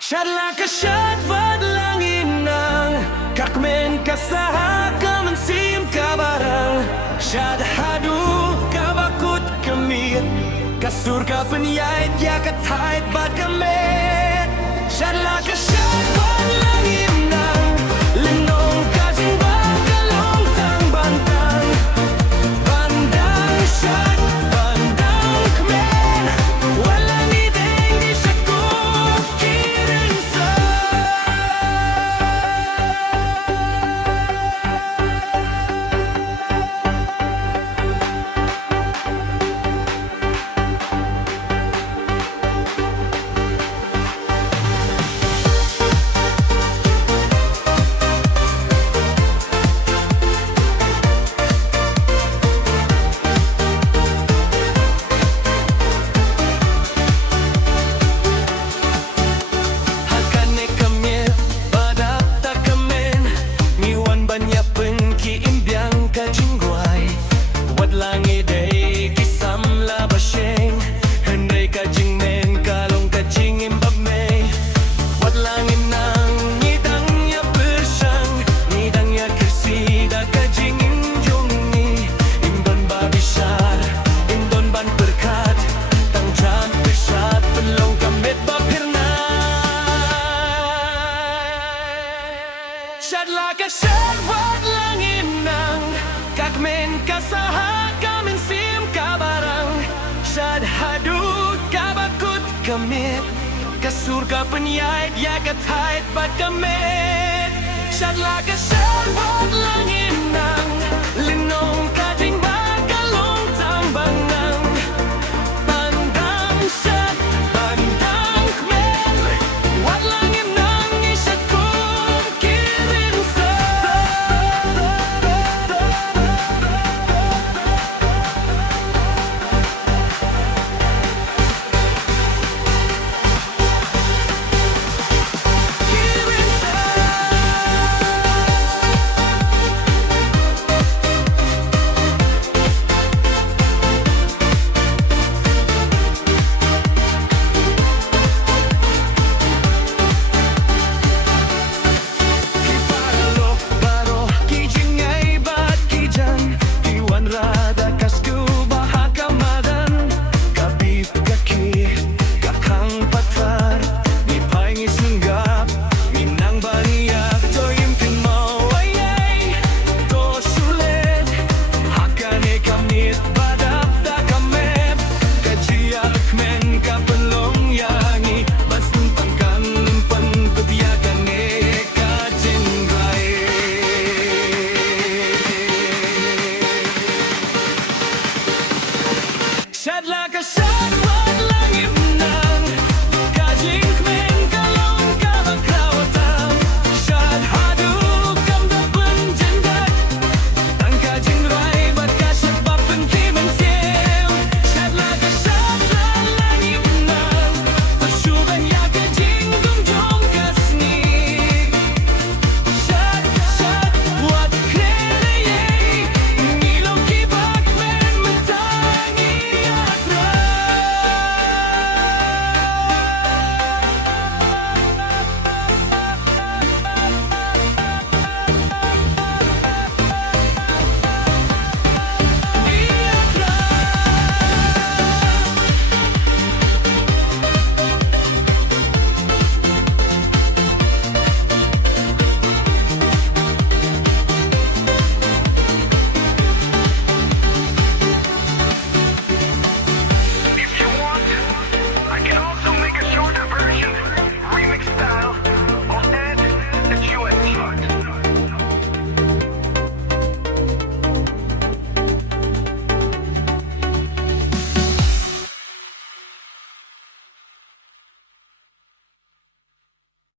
Shad like a shad vad langin nang kakmen kasaha kaman sim kabarang shad hadu kabakut kemir kasur ka penyait ya katait bad kemet shad like a shad vad langin nang lenong kajing bakalong tang bantang bandang shad bandang kemen walang ideng di syakuk kirin sa Shad like a shad wat langin nang kakmen kasaha kamin sim kabarang shad hadu kabakut kamit kasur ka penyait ya katait bat kamit shad like a shad wat langin nang linong